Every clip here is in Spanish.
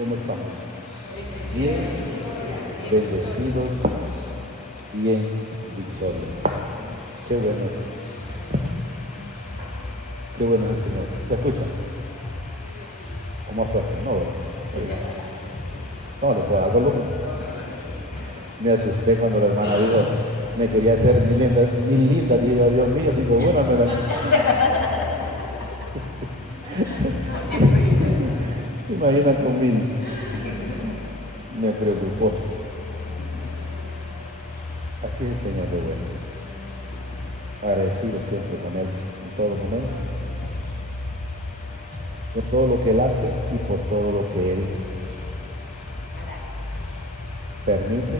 ¿Cómo estamos? Bien, bendecidos y en victoria. Qué bueno es. Qué bueno es el Señor. ¿Se escucha? ¿O más fuerte? No, no, le puedo dar volumen. Me asusté cuando la hermana dijo, me quería hacer mil lindas, digo, Dios mío, si con una me la... Imagina con 1000. Me preocupó. Así es el Señor de bueno. Agradecido siempre con Él en todo momento, por todo lo que Él hace y por todo lo que Él permite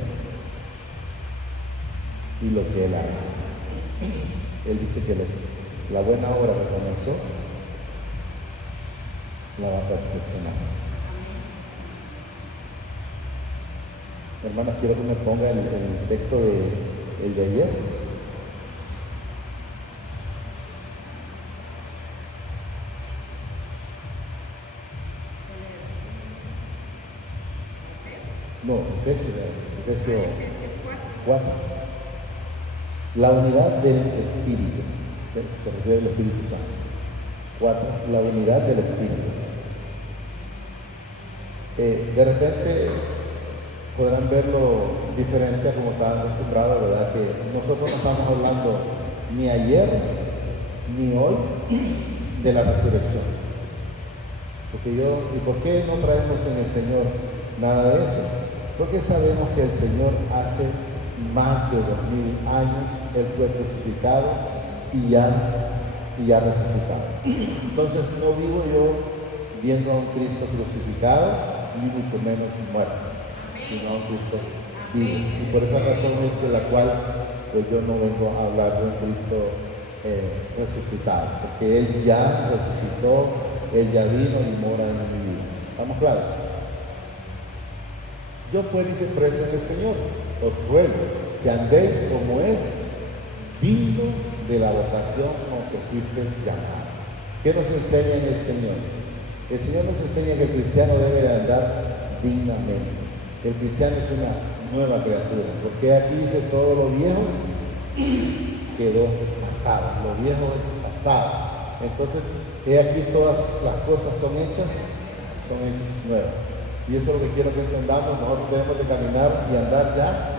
y lo que Él haga. Él dice que la buena obra que comenzó la va a perfeccionar. Hermanas, quiero que me ponga el texto de ayer. No, Efesios 4. La unidad del Espíritu. Se refiere al Espíritu Santo. 4. La unidad del Espíritu. De repente podrán verlo diferente a como estaban acostumbrados, ¿verdad? Que nosotros no estamos hablando ni ayer ni hoy de la resurrección. ¿Y por qué no traemos en el Señor nada de eso? Porque sabemos que el Señor hace más de 2000 años, Él fue crucificado y ya resucitado. Entonces no vivo yo viendo a un Cristo crucificado, ni mucho menos muerto, sino a un Cristo vivo. Y por esa razón es por la cual pues yo no vengo a hablar de un Cristo resucitado, porque Él ya resucitó, Él ya vino y mora en mi vida. ¿Estamos claros? Yo pues, dice, preso en el Señor, os ruego que andéis como es digno de la vocación con que fuisteis llamados. ¿Qué nos enseña en el Señor? El Señor nos enseña que el cristiano debe de andar dignamente. El cristiano es una nueva criatura, porque aquí dice todo lo viejo quedó pasado, lo viejo es pasado. Entonces, he aquí todas las cosas son hechas nuevas. Y eso es lo que quiero que entendamos. Nosotros debemos de caminar y andar ya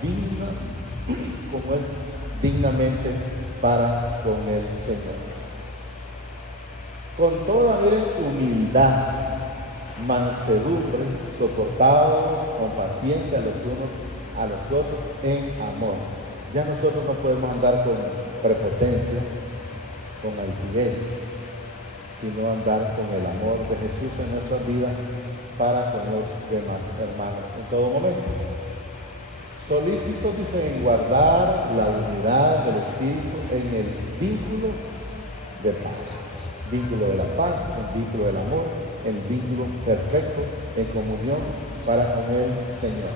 digna, como es dignamente para con el Señor. Con toda, miren, humildad, mansedumbre, soportado con paciencia los unos a los otros en amor. Ya nosotros no podemos andar con prepotencia, con altivez, sino andar con el amor de Jesús en nuestra vida para con los demás hermanos en todo momento. Solícitos, dice, en guardar la unidad del Espíritu en el vínculo de paz. Vínculo de la paz, el vínculo del amor, el vínculo perfecto en comunión para con el Señor.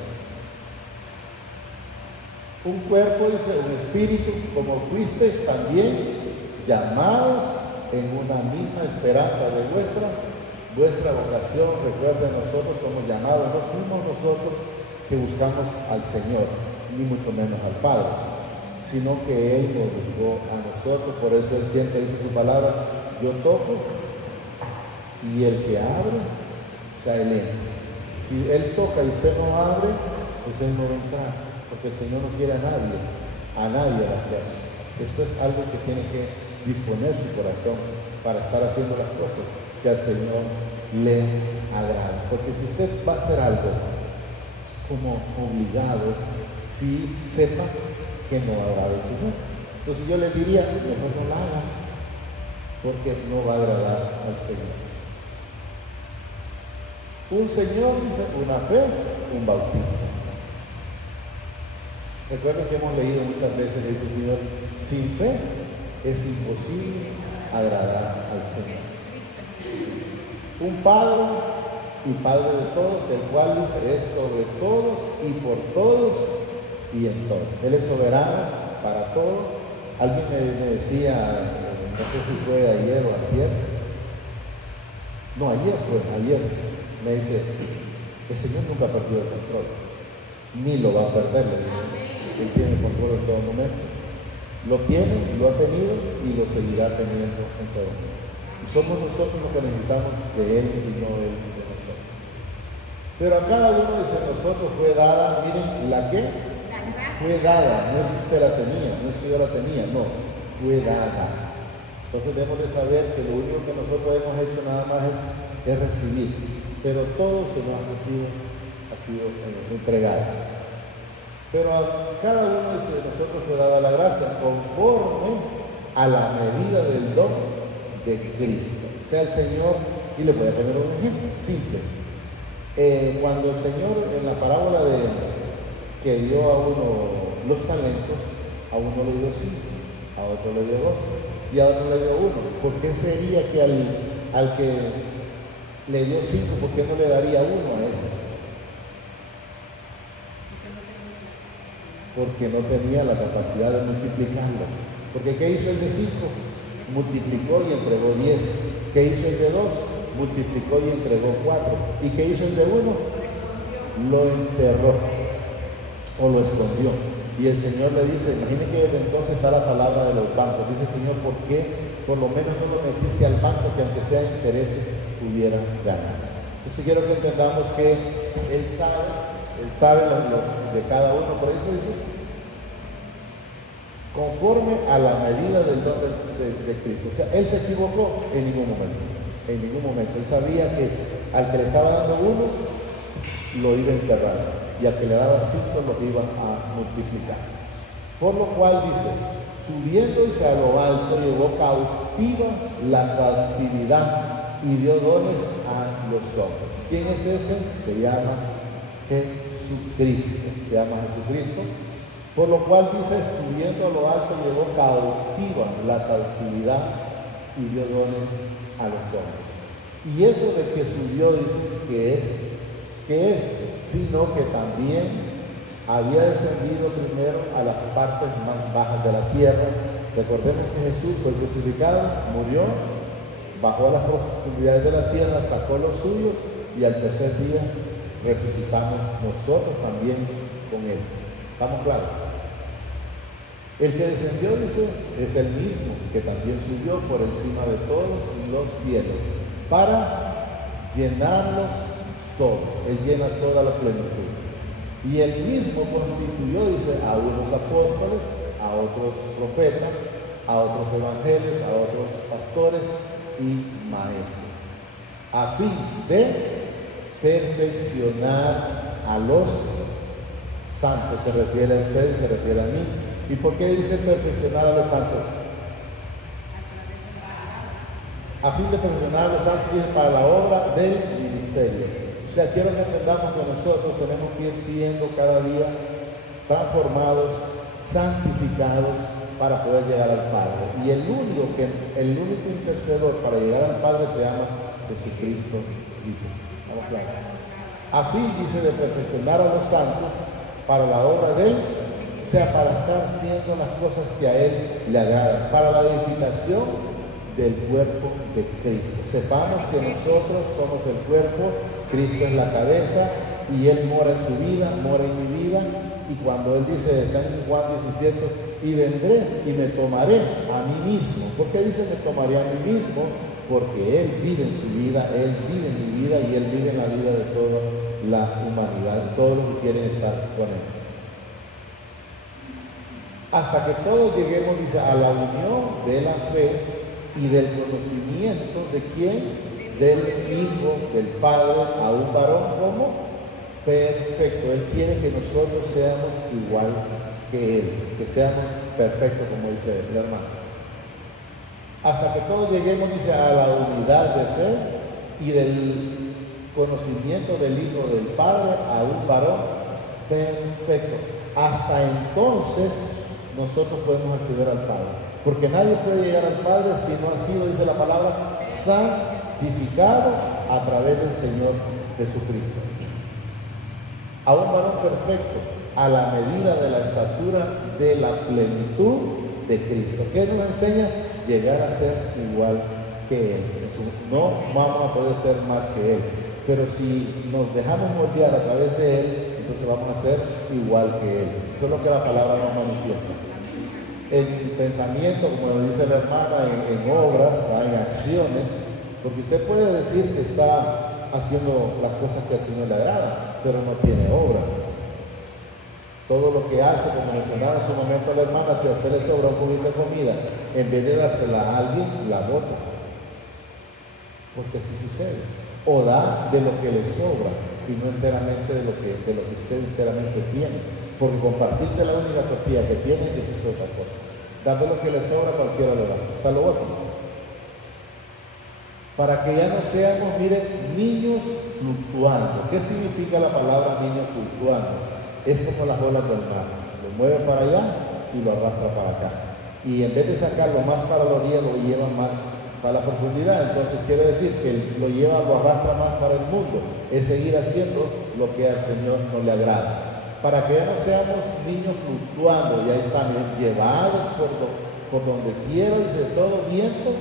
Un cuerpo, dice, un espíritu, como fuisteis también llamados en una misma esperanza de vuestra vocación. Recuerden, nosotros somos llamados, no somos nosotros que buscamos al Señor, ni mucho menos al Padre, sino que Él nos buscó a nosotros. Por eso Él siempre dice su palabra: yo toco y el que abre, o sea, Él entra. Si Él toca y usted no abre, pues Él no va a entrar, porque el Señor no quiere a nadie a la fuerza. Esto es algo que tiene que disponer su corazón para estar haciendo las cosas que al Señor le agrada. Porque si usted va a hacer algo como obligado, si sepa que no agrada al Señor. Entonces yo le diría, mejor no la haga, porque no va a agradar al Señor. Un Señor, dice, una fe, un bautismo. Recuerden que hemos leído muchas veces que dice el Señor, sin fe es imposible agradar al Señor. Un Padre y Padre de todos, el cual dice es sobre todos y por todos y en todo. Él es soberano para todo. Alguien me decía, no sé si fue ayer o antier, no, ayer fue, ayer, me dice, el Señor nunca perdió el control, ni lo va a perder, le digo. Él tiene el control en todo momento. Lo tiene, lo ha tenido y lo seguirá teniendo en todo momento. Y somos nosotros los que necesitamos de Él y no Él de nosotros. Pero a cada uno de nosotros fue dada, miren, ¿la qué? Fue dada, no es que usted la tenía, no es que yo la tenía, no, fue dada. Entonces debemos de saber que lo único que nosotros hemos hecho nada más es recibir, pero todo se nos ha sido entregado. Pero a cada uno de nosotros fue dada la gracia conforme a la medida del don de Cristo. O sea, el Señor, y le voy a poner un ejemplo simple. Cuando el Señor en la parábola que dio a uno los talentos, a uno le dio 5, a otro le dio 2 y a otro le dio 1. ¿Por qué sería que al que le dio 5, por qué no le daría 1 a ese? Porque no tenía la capacidad de multiplicarlos. Porque ¿qué hizo el de 5? Multiplicó y entregó 10. ¿Qué hizo el de 2? Multiplicó y entregó 4. ¿Y qué hizo el de 1? Lo enterró o lo escondió. Y el Señor le dice, imagínense que desde entonces está la palabra de los bancos. Dice, Señor, ¿por qué por lo menos no lo metiste al banco que aunque sea intereses pudieran ganar? Entonces quiero que entendamos que Él sabe lo de cada uno. Por eso dice, conforme a la medida del don de Cristo. O sea, Él se equivocó en ningún momento. En ningún momento. Él sabía que al que le estaba dando 1, lo iba a enterrar. Y al que le daba 5, lo iba a multiplicar. Por lo cual dice, subiéndose a lo alto, llevó cautiva la cautividad y dio dones a los hombres. ¿Quién es ese? Se llama Jesucristo. Se llama Jesucristo. Por lo cual dice, subiendo a lo alto, llevó cautiva la cautividad y dio dones a los hombres. Y eso de que subió, dice, que es, sino que también había descendido primero a las partes más bajas de la tierra. Recordemos que Jesús fue crucificado, murió, bajó a las profundidades de la tierra, sacó los suyos y al tercer día resucitamos nosotros también con Él. ¿Estamos claros? El que descendió, dice, es el mismo que también subió por encima de todos los cielos para llenarlos todos. Él llena toda la plenitud. Y él mismo constituyó, dice, a unos apóstoles, a otros profetas, a otros evangelios, a otros pastores y maestros, a fin de perfeccionar a los santos. Se refiere a ustedes, se refiere a mí. ¿Y por qué dice perfeccionar a los santos? A fin de perfeccionar a los santos, dice, para la obra del ministerio. O sea, quiero que entendamos que nosotros tenemos que ir siendo cada día transformados, santificados para poder llegar al Padre. Y el único intercedor para llegar al Padre se llama Jesucristo Hijo. ¿Estamos claros? A fin, dice, de perfeccionar a los santos para la obra de Él, o sea, para estar haciendo las cosas que a Él le agradan, para la edificación del cuerpo de Cristo. Sepamos que nosotros somos el cuerpo, Cristo es la cabeza y Él mora en su vida, mora en mi vida. Y cuando Él dice, está en Juan 17, y vendré y me tomaré a mí mismo. ¿Por qué dice me tomaré a mí mismo? Porque Él vive en su vida, Él vive en mi vida y Él vive en la vida de toda la humanidad, de todos los que quieren estar con Él. Hasta que todos lleguemos, dice, a la unión de la fe y del conocimiento de quién, del Hijo, del Padre, a un varón como perfecto. Él quiere que nosotros seamos igual que Él, que seamos perfectos, como dice el hermano. Hasta que todos lleguemos, dice, a la unidad de fe y del conocimiento del Hijo, del Padre, a un varón perfecto. Hasta entonces nosotros podemos acceder al Padre, porque nadie puede llegar al Padre si no ha sido, dice la palabra, santificado a través del Señor Jesucristo. A un varón perfecto, a la medida de la estatura de la plenitud de Cristo. ¿Qué nos enseña? Llegar a ser igual que Él. No vamos a poder ser más que Él. Pero si nos dejamos moldear a través de Él, entonces vamos a ser igual que Él. Eso es lo que la palabra nos manifiesta. En pensamiento, como dice la hermana, en obras, en acciones, porque usted puede decir que está haciendo las cosas que al Señor le agrada, pero no tiene obras. Todo lo que hace, como mencionaba en su momento la hermana, si a usted le sobra un poquito de comida, en vez de dársela a alguien, la bota. Porque así sucede. O da de lo que le sobra y no enteramente de lo que usted enteramente tiene. Porque compartirte la única tortilla que tiene, esa es otra cosa. Dar de lo que le sobra, cualquiera lo da. Hasta lo otro. Para que ya no seamos, miren, niños fluctuando. ¿Qué significa la palabra niño fluctuando? Es como las olas del mar. Lo mueve para allá y lo arrastra para acá. Y en vez de sacarlo más para la orilla, lo lleva más para la profundidad. Entonces quiere decir que lo arrastra más para el mundo. Es seguir haciendo lo que al Señor no le agrada. Para que ya no seamos niños fluctuando, y ahí está, miren, llevados por donde quiera, dice, todo viento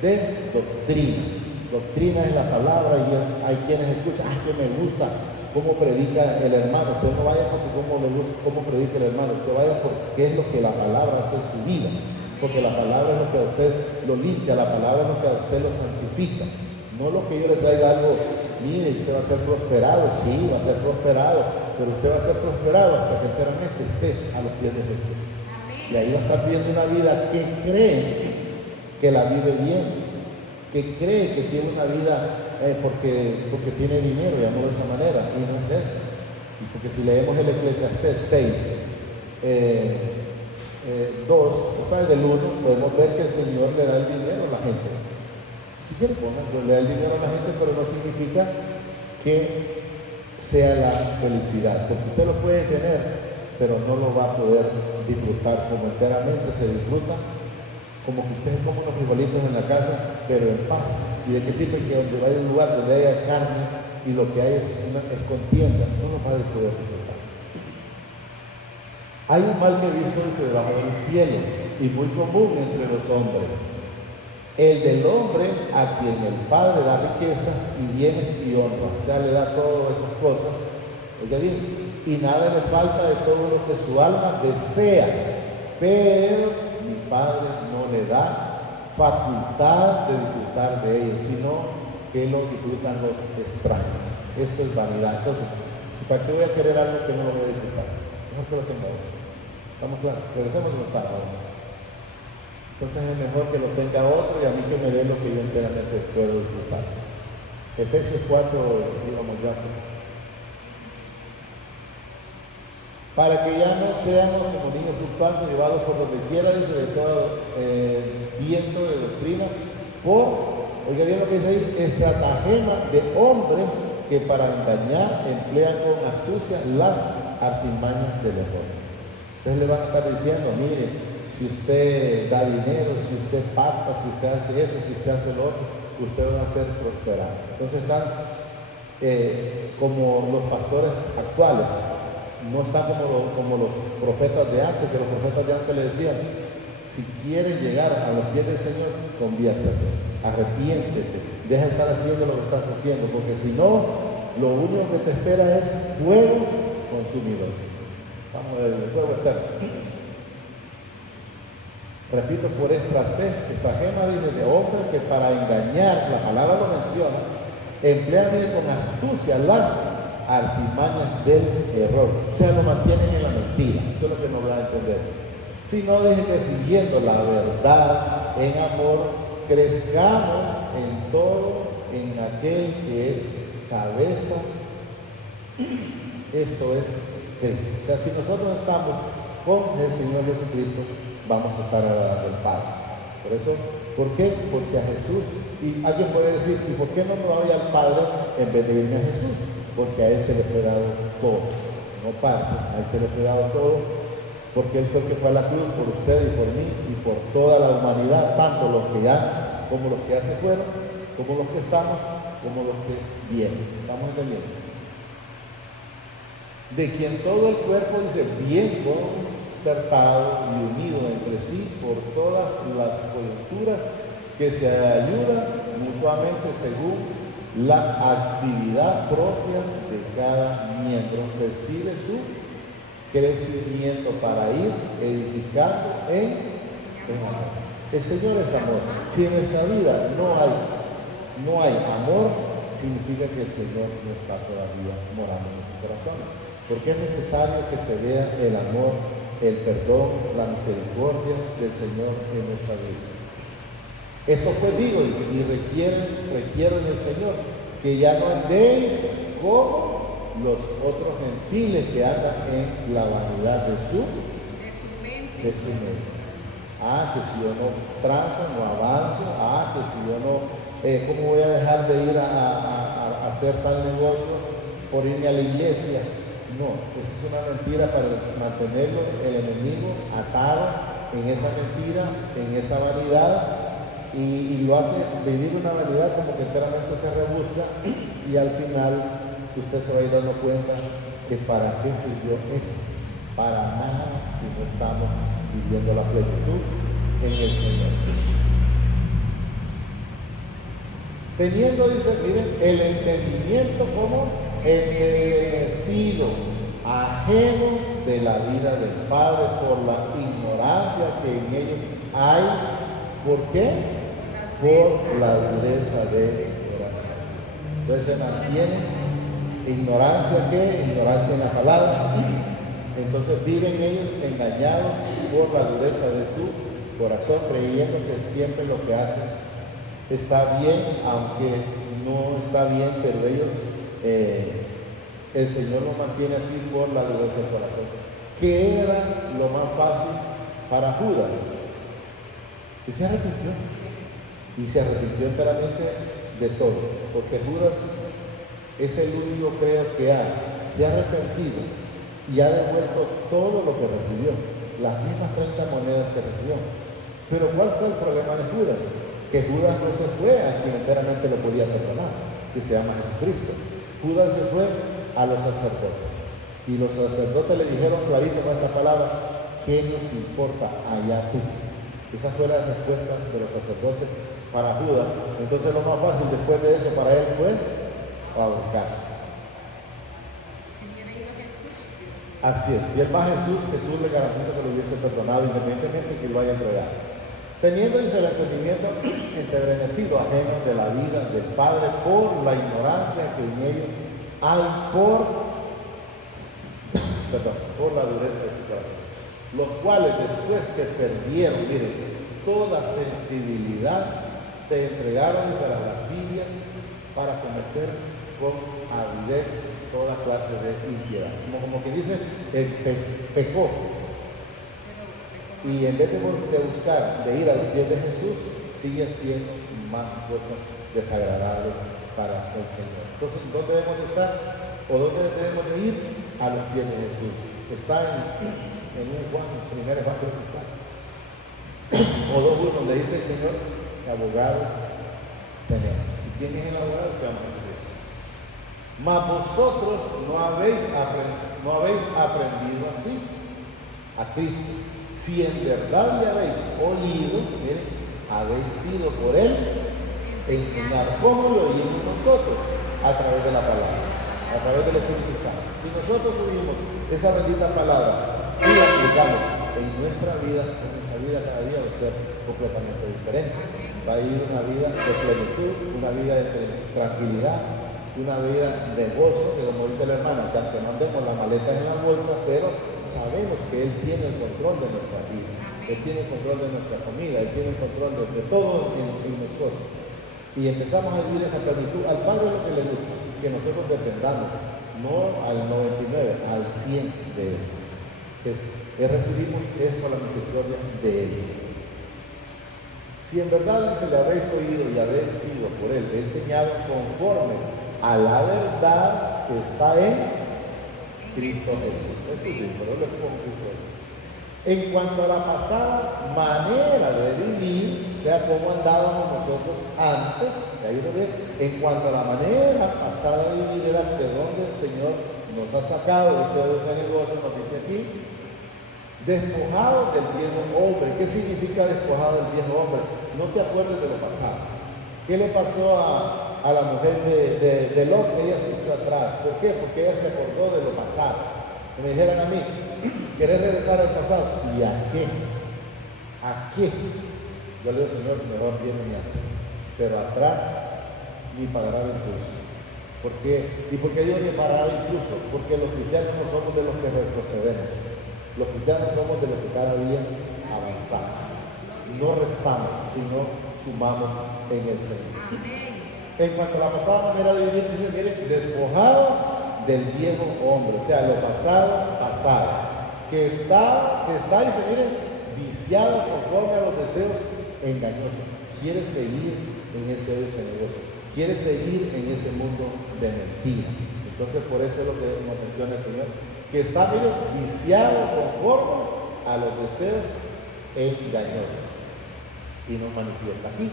de doctrina. Doctrina es la palabra, y hay quienes escuchan, que me gusta cómo predica el hermano. Usted no vaya porque cómo predica el hermano, usted vaya porque es lo que la palabra hace en su vida. Porque la palabra es lo que a usted lo limpia, la palabra es lo que a usted lo santifica. No lo que yo le traiga algo, mire, usted va a ser prosperado, sí, va a ser prosperado, pero usted va a ser prosperado hasta que enteramente esté a los pies de Jesús. Y ahí va a estar viendo una vida que cree que la vive bien, que cree que tiene una vida porque tiene dinero, llamémoslo de esa manera, y no es esa. Y porque si leemos el Eclesiastés 6, 2, desde el 1, podemos ver que el Señor le da el dinero a la gente. Si quiere ponerlo, le da el dinero a la gente, pero no significa que sea la felicidad, porque usted lo puede tener, pero no lo va a poder disfrutar como enteramente se disfruta, como que usted es como unos frijolitos en la casa, pero en paz. ¿Y de qué sirve que donde vaya a un lugar donde haya carne y lo que hay es contienda? No lo va a poder disfrutar. Hay un mal que he visto, dice, debajo del cielo, y muy común entre los hombres. El del hombre a quien el Padre da riquezas y bienes y honra. O sea, le da todas esas cosas, oiga bien, y nada le falta de todo lo que su alma desea, pero mi Padre no le da facultad de disfrutar de ellos, sino que lo disfrutan los extraños. Esto es vanidad. Entonces, ¿para qué voy a querer algo que no lo voy a disfrutar? Mejor que lo tenga otro. ¿Estamos claros? Regresemos a nuestra ahora. Entonces es mejor que lo tenga otro y a mí que me dé lo que yo enteramente puedo disfrutar. Efesios 4, íbamos ya. Para que ya no seamos como niños fluctuantes, llevados por donde quiera, dice, de todo viento de doctrina, oiga bien lo que dice ahí, estratagema de hombres que para engañar emplean con astucia las artimañas del error. Entonces le van a estar diciendo, mire, si usted da dinero, si usted pacta, si usted hace eso, si usted hace lo otro, usted va a ser prosperado. Entonces están como los pastores actuales, no están como los profetas de antes, que los profetas de antes le decían, si quieres llegar a los pies del Señor, conviértete, arrepiéntete, deja de estar haciendo lo que estás haciendo, porque si no, lo único que te espera es fuego consumidor. Vamos a ver, el fuego eterno. Repito, por estratagema, dice, de hombres que para engañar, la palabra lo menciona, emplean con astucia las artimañas del error. O sea, lo mantienen en la mentira. Eso es lo que no va a entender. Si no, dije que siguiendo la verdad en amor, crezcamos en todo en aquel que es cabeza. Esto es Cristo. O sea, si nosotros estamos con el Señor Jesucristo, vamos a estar agradando al Padre. Por eso, ¿por qué? Porque a Jesús, y alguien puede decir, ¿y por qué no me voy al Padre en vez de irme a Jesús? Porque a Él se le fue dado todo, no parte, a Él se le fue dado todo, porque Él fue el que fue a la cruz por usted y por mí y por toda la humanidad, tanto los que ya, como los que ya se fueron, como los que estamos, como los que vienen. ¿Estamos entendiendo? De quien todo el cuerpo, dice, bien concertado y unido entre sí por todas las coyunturas que se ayudan mutuamente según La actividad propia de cada miembro recibe su crecimiento para ir edificando en amor. El Señor es amor. Si en nuestra vida no hay amor, significa que el Señor no está todavía morando en nuestro corazón. Porque es necesario que se vea el amor, el perdón, la misericordia del Señor en nuestra vida. Esto pues digo, dice, y requiero en el Señor que ya no andéis como los otros gentiles que andan en la vanidad de su mente. Que si yo no transo, no avanzo. Que si yo no, ¿cómo voy a dejar de ir a hacer tal negocio por irme a la iglesia? No, esa es una mentira para mantenerlo el enemigo atado en esa mentira, en esa vanidad. Y lo hace vivir una vanidad como que enteramente se rebusca, y al final usted se va a ir dando cuenta que para qué sirvió eso, para nada, si no estamos viviendo la plenitud en el Señor. Teniendo, dice, miren, el entendimiento como entenebrecido, ajeno de la vida del Padre por la ignorancia que en ellos hay. ¿Por qué? Por la dureza de corazón. Entonces se mantiene ignorancia, ¿qué? Ignorancia en la palabra. Entonces viven ellos engañados por la dureza de su corazón, creyendo que siempre lo que hacen está bien, aunque no está bien, pero ellos, el Señor los mantiene así por la dureza del corazón. ¿Qué era lo más fácil para Judas? Y se arrepintió. Y se arrepintió enteramente de todo, porque Judas es el único, creo, que se ha arrepentido y ha devuelto todo lo que recibió, las mismas 30 monedas que recibió. Pero ¿cuál fue el problema de Judas? Que Judas no se fue a quien enteramente lo podía perdonar, que se llama Jesucristo. Judas se fue a los sacerdotes, y los sacerdotes le dijeron clarito con esta palabra: ¿qué nos importa allá tú? Esa fue la respuesta de los sacerdotes para Judas. Entonces lo más fácil después de eso para él fue ahorcarse. Así es, si él va a Jesús le garantiza que lo hubiese perdonado independientemente de que lo haya entregado. Teniendo, dice, el entendimiento entenebrecido, ajeno de la vida del Padre por la ignorancia que en ellos hay por la dureza de su corazón, los cuales después que perdieron, miren, toda sensibilidad, se entregaron a las lascivias para cometer con avidez toda clase de impiedad. Como que dice, pecó. Y en vez de buscar, de ir a los pies de Jesús, sigue haciendo más cosas desagradables para el Señor. Entonces, ¿dónde debemos de estar? ¿O dónde debemos de ir? A los pies de Jesús. Está en un Juan, primero Juan creo que está. O 2:1, donde dice el Señor que abogado tenemos. ¿Y quién es el abogado? Se llama Jesucristo. Mas vosotros no habéis aprendido así a Cristo. Si en verdad le habéis oído, miren, habéis sido por Él enseñados. ¿Cómo lo oímos nosotros? A través de la palabra, a través del Espíritu Santo. Si nosotros oímos esa bendita palabra y la aplicamos en nuestra vida cada día va a ser completamente diferente. Va a ir una vida de plenitud, una vida de tranquilidad, una vida de gozo, que como dice la hermana, que aunque no andemos la maleta en la bolsa, pero sabemos que Él tiene el control de nuestra vida, Él tiene el control de nuestra comida, Él tiene el control de todo en nosotros. Y empezamos a vivir esa plenitud. Al Padre lo que le gusta, que nosotros dependamos, no al 99, al 100 de Él. Que recibimos es por la misericordia de Él. Si en verdad dice, le habéis oído y habéis sido por Él enseñado conforme a la verdad que está en Cristo Jesús. Eso es lindo, no le pongo Cristo Jesús. En cuanto a la pasada manera de vivir, o sea, cómo andábamos nosotros antes, ahí lo ve, en cuanto a la manera pasada de vivir, era de donde el Señor nos ha sacado de ese negocio, nos dice aquí, despojado del viejo hombre. ¿Qué significa despojado del viejo hombre? No te acuerdes de lo pasado. ¿Qué le pasó a la mujer de Lot, ella se echó atrás. ¿Por qué? Porque ella se acordó de lo pasado. Que me dijeran a mí, ¿querés regresar al pasado? ¿Y a qué? ¿A qué? Yo le digo, Señor, mejor viene antes. Pero atrás, ni pagará el impulso. ¿Por qué? ¿Y por qué digo ni pagará el impulso? Porque los cristianos no somos de los que retrocedemos. Los cristianos somos de los que cada día avanzamos. No restamos, sino sumamos en el Señor. En cuanto a la pasada manera de vivir, dice, miren, despojados del viejo hombre, o sea, lo pasado, que está, dice, miren, viciado conforme a los deseos engañosos. Quiere seguir en ese odio cenagoso, quiere seguir en ese mundo de mentira. Entonces, por eso es lo que nos menciona el Señor, que está, miren, viciado conforme a los deseos engañosos. Y nos manifiesta aquí.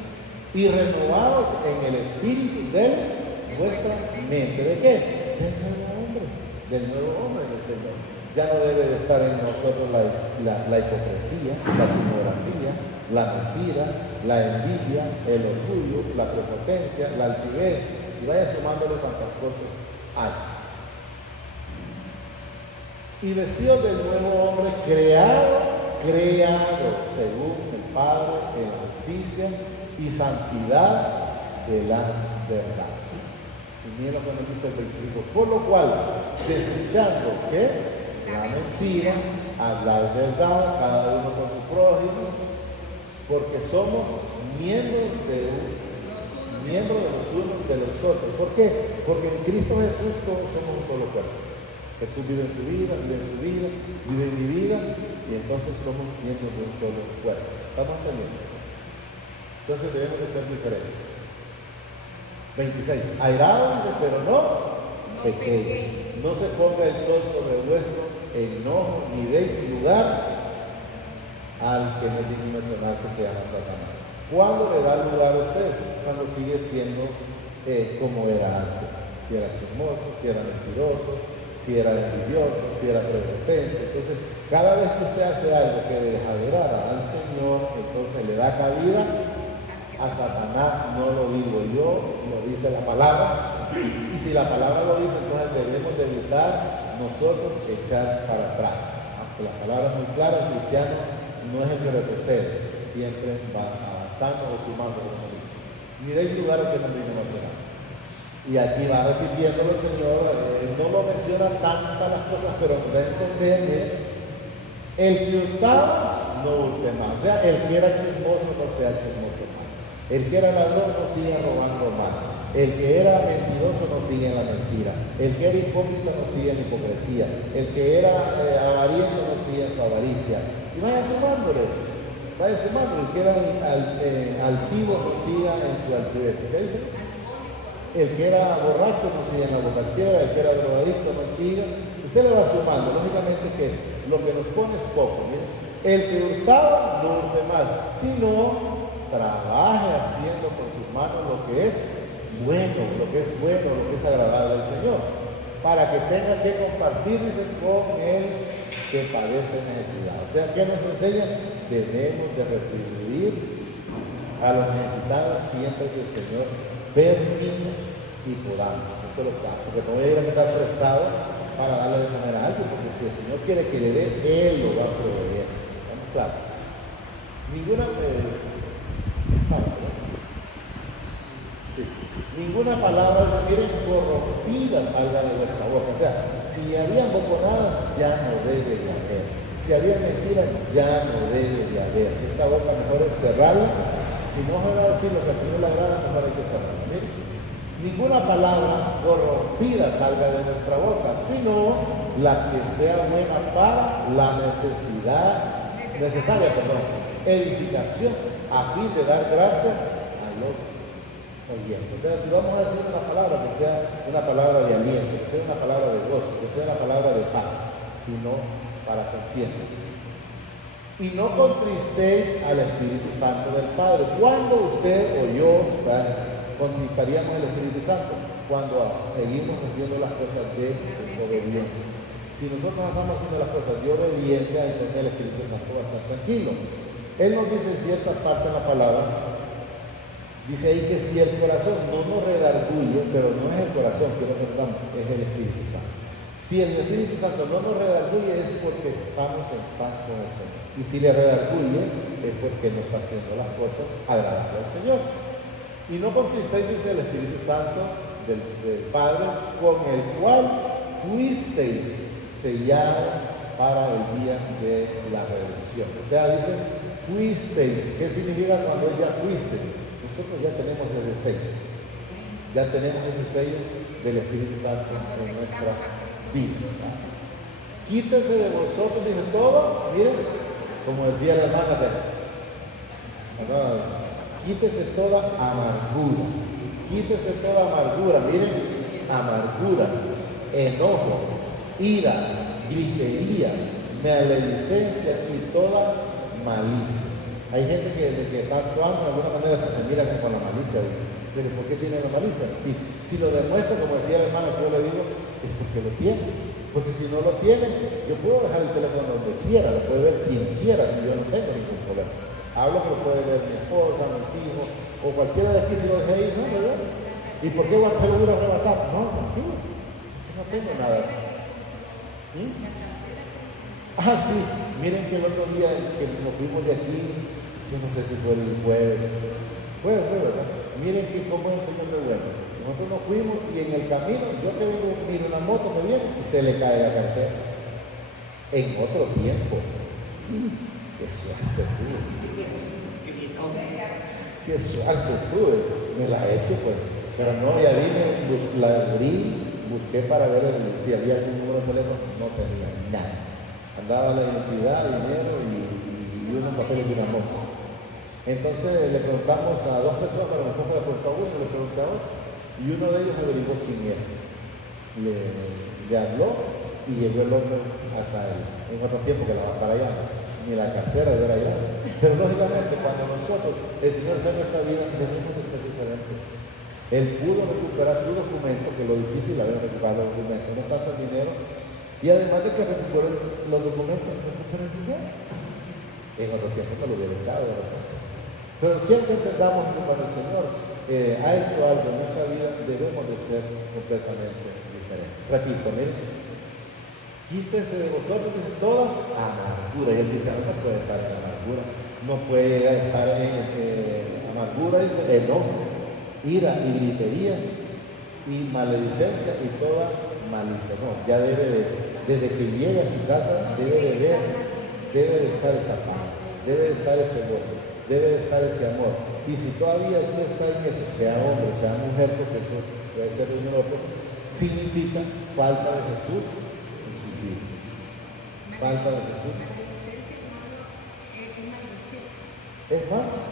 Y renovados en el espíritu de vuestra mente. ¿De qué? Del nuevo hombre del Señor. Ya no debe de estar en nosotros la hipocresía, la chismografía, la mentira, la envidia, el orgullo, la prepotencia, la altivez, y vaya sumándole cuantas cosas hay. Y vestidos del nuevo hombre creado según el Padre en la justicia y santidad de la verdad. Y miren lo que nos dice el 25. Por lo cual, desechando que la mentira, hablar verdad, cada uno con su prójimo, porque somos miembros de los unos de los otros. ¿Por qué? Porque en Cristo Jesús todos somos un solo cuerpo. Jesús vive en su vida, vive en su vida, vive en mi vida, y entonces somos miembros de un solo cuerpo. ¿Estamos entendiendo? Entonces debemos de ser diferentes. 26. Airados, dice, pero no pequéis. No se ponga el sol sobre vuestro enojo, ni deis lugar al que me digno mencionar que se llama Satanás. ¿Cuándo le da lugar a usted? Cuando sigue siendo como era antes. Si era chismoso, si era mentiroso, si era envidioso, si era prepotente. Entonces, cada vez que usted hace algo que desagrada al Señor, entonces le da cabida a Satanás. No lo digo yo, lo dice la palabra. Y si la palabra lo dice, entonces debemos de evitar nosotros echar para atrás. Aunque la palabra es muy clara, el cristiano no es el que retrocede, siempre va avanzando o sumando, como dice. Ni de lugar que nos diga emocionar. Y aquí va repitiéndolo el Señor, no lo menciona tantas las cosas, pero da a entender, miren, el que hurtaba no hurte más. O sea, el que era chismoso no sea chismoso más. El que era ladrón no siga robando más. El que era mentiroso no sigue en la mentira. El que era hipócrita no sigue en la hipocresía. El que era avariento no sigue en su avaricia. Y vaya sumándole. El que era altivo no siga en su altivez. ¿Qué dice? El que era borracho no sigue en la borrachera. El que era drogadicto no sigue. Usted le va sumando. Lógicamente que lo que nos pone es poco. Mire. El que hurtaba no hurte más, sino trabaje haciendo con sus manos lo que es bueno, lo que es agradable al Señor, para que tenga que compartir, dice, con el que padece necesidad. O sea, ¿qué nos enseña? Debemos de retribuir a los necesitados siempre que el Señor permita y podamos. Eso es lo que está, porque no voy a ir a quitar prestado para darle de comer a alguien, porque si el Señor quiere que le dé, Él lo va a proveer. ¿Estamos claros? Ninguna palabra, miren, corrompida salga de vuestra boca. O sea, si habían boconadas, ya no debe de haber. Si había mentiras, ya no debe de haber. Esta boca mejor es cerrarla. Si no se va a decir lo que al Señor le agrada, mejor hay que cerrarla. Miren, ninguna palabra corrompida salga de nuestra boca, sino la que sea buena para la necesaria, edificación, a fin de dar gracias a los oyentes. Entonces, si vamos a decir una palabra, que sea una palabra de aliento, que sea una palabra de gozo, que sea una palabra de paz, y no para contienda. Y no contristéis al Espíritu Santo del Padre. ¿Cuándo usted o yo contristaríamos al Espíritu Santo? Cuando seguimos haciendo las cosas de desobediencia. Si nosotros estamos haciendo las cosas de obediencia, entonces el Espíritu Santo va a estar tranquilo. Él nos dice en cierta parte de la palabra, Dice ahí que si el corazón no nos redarguye, pero no es el corazón, quiero que entendamos, es el Espíritu Santo. Si el Espíritu Santo no nos redarguye es porque estamos en paz con el Señor. Y si le redarguye es porque no está haciendo las cosas agradables al Señor. Y no contristéis, dice el Espíritu Santo del Padre, con el cual fuisteis sellados para el día de la redención. O sea, dice fuisteis. ¿Qué significa cuando ya fuiste? Nosotros ya tenemos ese sello. Ya tenemos ese sello del Espíritu Santo en nuestra vida. Quítese de vosotros, dice todo, miren, como decía la hermana que quítese toda amargura, quítese toda amargura, miren, amargura, enojo, ira, gritería, maledicencia y toda malicia. Hay gente que desde que está actuando de alguna manera se mira con la malicia. Pero ¿por qué tiene la malicia? Si lo demuestra, como decía la hermana que yo le digo, es porque lo tiene. Porque si no lo tiene, yo puedo dejar el teléfono donde quiera, lo puede ver quien quiera, y yo no tengo ningún problema. Hablo que lo puede ver mi esposa, mis hijos, o cualquiera de aquí si lo dejé ahí, no, ¿verdad? ¿Y por qué voy a ir a arrebatar? No, tranquilo, porque no tengo nada. Ah, sí, miren que el otro día que nos fuimos de aquí, yo no sé si fue el jueves, ¿verdad? Miren que como el Señor de bueno. Nosotros nos fuimos y en el camino, yo que vengo, miro una moto que viene y se le cae la cartera. En otro tiempo. ¡Qué suerte tuve! ¡Qué suerte tuve! Me la he hecho pues. Pero no, ya vine, la abrí, busqué para ver si había algún número de teléfono, no tenía nada. Andaba la identidad, dinero y unos papeles de una moto. Entonces le preguntamos a dos personas, pero mi esposa le preguntó a uno, le pregunté a otro, y uno de ellos averiguó quién era. Le habló y llegó el hombre a traerla. En otro tiempo que la va a estar allá, ni la cartera de ver allá. Pero lógicamente cuando nosotros, el Señor está en nuestra vida, debemos de ser diferentes. Él pudo recuperar su documento, que lo difícil es recuperar los documentos, no tanto el dinero, y además de que recuperó los documentos, recuperó el dinero. En otro tiempo me lo hubiera echado de repente. Pero quiero que entendamos que cuando el Señor ha hecho algo en nuestra vida, debemos de ser completamente diferentes. Repito, miren, quítense de vosotros, dice, toda amargura. Y él dice, no puede estar en amargura, no puede estar en amargura, dice, enojo, ira y gritería y maledicencia y toda malicia. No, ya debe desde que llegue a su casa, debe de estar esa paz, debe de estar ese gozo, debe de estar ese amor. Y si todavía usted está en eso, sea hombre, sea mujer, porque eso puede ser uno u otro, significa falta de Jesús en sus vidas. Falta de Jesús. ¿Es malo?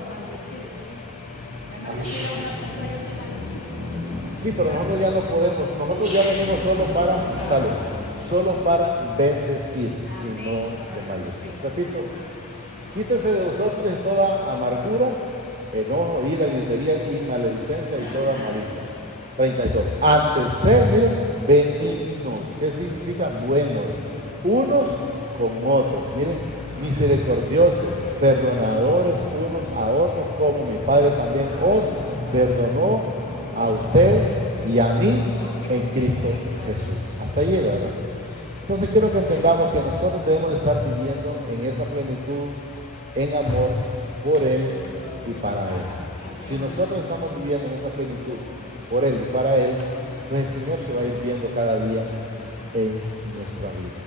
Sí, pero nosotros ya no podemos, nosotros ya venimos solo para salud, solo para bendecir y no de maldecir. Repito, quítese de vosotros de toda amargura, enojo, ira, gritería y maledicencia y toda malicia. 32. Antes ser, miren, benignos. ¿Qué significa? Buenos. Unos con otros. Miren, misericordiosos, perdonadores unos a otros, como mi Padre también os perdonó a usted y a mí en Cristo Jesús. Hasta ahí, ¿verdad? Entonces quiero que entendamos que nosotros debemos estar viviendo en esa plenitud, en amor, por Él y para Él. Si nosotros estamos viviendo en esa plenitud, por Él y para Él, pues el Señor se va a ir viendo cada día en nuestra vida.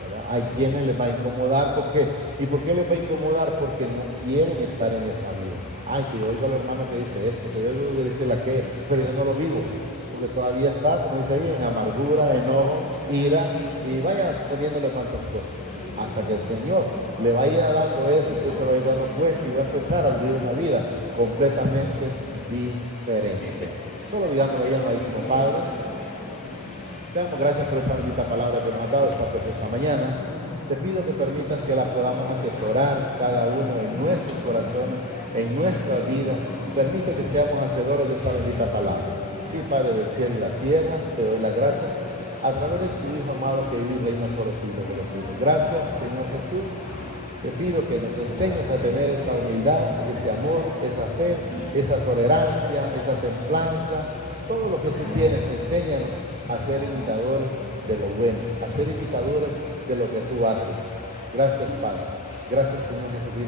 ¿Verdad? Hay quienes les va a incomodar, ¿por qué? ¿Y por qué les va a incomodar? Porque no quieren estar en esa vida. Ay, que yo oigo al hermano que dice esto, que yo oigo decirle aquello, pero yo no lo vivo. Porque todavía está, como dice ahí, en amargura, enojo, ira, y vaya poniéndole tantas cosas. Hasta que el Señor le vaya dando eso, usted se va a ir dando cuenta y va a empezar a vivir una vida completamente diferente. Solo digámoslo ya, Maestro Padre. Te damos gracias por esta bendita palabra que nos has dado esta preciosa mañana. Te pido que permitas que la podamos atesorar cada uno en nuestros corazones, en nuestra vida. Permite que seamos hacedores de esta bendita palabra. Sí, Padre del cielo y la tierra, te doy las gracias a través de tu Hijo amado que vive y reina por los siglos de los siglos. Gracias, Señor Jesús, Te pido que nos enseñes a tener esa humildad, ese amor, esa fe, esa tolerancia, esa templanza, todo lo que tú tienes. Enséñanos a ser imitadores de lo bueno, a ser imitadores de lo que tú haces. Gracias, Padre. Gracias, Señor Jesucristo.